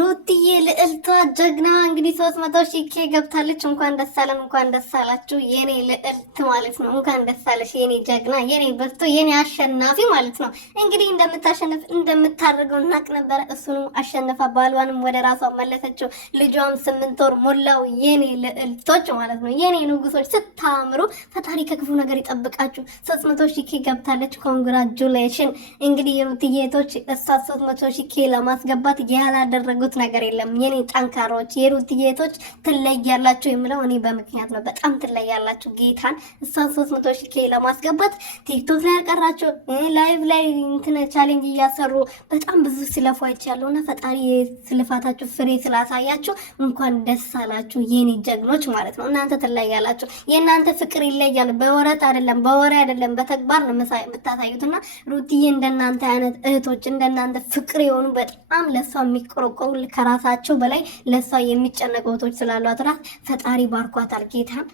ሩትዬ ልዕልቷ ጀግና እንግዲህ 300,000 ኬ ገብታለች። እንኳን ደስ አለን፣ እንኳን ደስ አላችሁ የኔ ልዕልት ማለት ነው። እንኳን ደስ አለሽ የኔ ጀግና፣ የኔ ብርቱ፣ የኔ አሸናፊ ማለት ነው። እንግዲህ እንደምታሸንፍ እንደምታደርገው እናቅ ነበረ። እሱንም አሸንፋ ባሏንም ወደ ራሷ መለሰችው። ልጇም 8 ወር ሞላው። የኔ ልዕልቶች ማለት ነው፣ የኔ ንጉሶች ስታምሩ፣ ፈጣሪ ከክፉ ነገር ይጠብቃችሁ። 300,000 ኬ ገብታለች። ኮንግራጁሌሽን። እንግዲህ የሩትዬቶች እሷ 300,000 ኬ ለማስገባት ያላደረጉት ነገር የለም። የኔ ጠንካሮች የሩትዬቶች ትለያላችሁ የምለው እኔ በምክንያት ነው። በጣም ትለያላችሁ። ጌታን እሷ 300,000 ኬ ለማስገባት ቲክቶክ ላይ ያቀራችሁ ላይቭ ላይ እንትን ቻሌንጅ እያሰሩ በጣም ብዙ ስለፉ አይቻለሁና ፈጣሪ ስልፋታችሁ ፍሬ ስላሳያችሁ እንኳን ደስ አላችሁ የኔ ጀግኖች ማለት ነው። እናንተ ትለያላችሁ። የእናንተ ፍቅር ይለያል። በወረት አይደለም፣ በወሬ አይደለም፣ በተግባር ነው የምታሳዩትና ሩትዬ እንደናንተ አይነት እህቶች እንደናንተ ፍቅር የሆኑ በጣም ለሷ የሚቆረቆሩ ከራሳቸው በላይ ለሷ የሚጨነቁ እህቶች ስላሏት ራስ ፈጣሪ ባርኳታል። ጌታን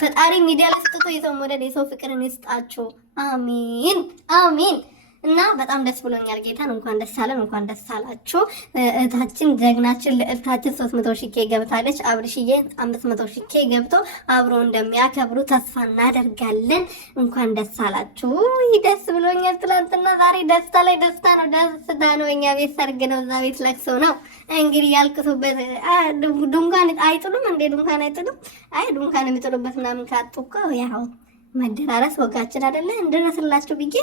ፈጣሪ ሚዲያ ላይ ስትቶ የሰው መውደድ የሰው ፍቅርን ይስጣችሁ። አሚን አሚን። እና በጣም ደስ ብሎኛል። ጌታን እንኳን ደስ አለን፣ እንኳን ደስ አላችሁ። እህታችን ጀግናችን ልዕልታችን 300,000 ኬ ገብታለች። አብርሽዬ 500,000 ኬ ገብቶ አብሮ እንደሚያከብሩ ተስፋ እናደርጋለን። እንኳን ደስ አላችሁ። ደስ ብሎኛል። ትላንትና ዛሬ ደስታ ላይ ደስታ ነው፣ ደስታ ነው። እኛ ቤት ሰርግ ነው፣ እዛ ቤት ለቅሶ ነው። እንግዲህ ያልቅሱበት። ድንኳን አይጥሉም እንዴ? ድንኳን አይጥሉም። አይ ድንኳን የሚጥሉበት ምናምን ካጡ እኮ ያው መደራረስ ወጋችን አይደለ? እንድረስላችሁ ብዬ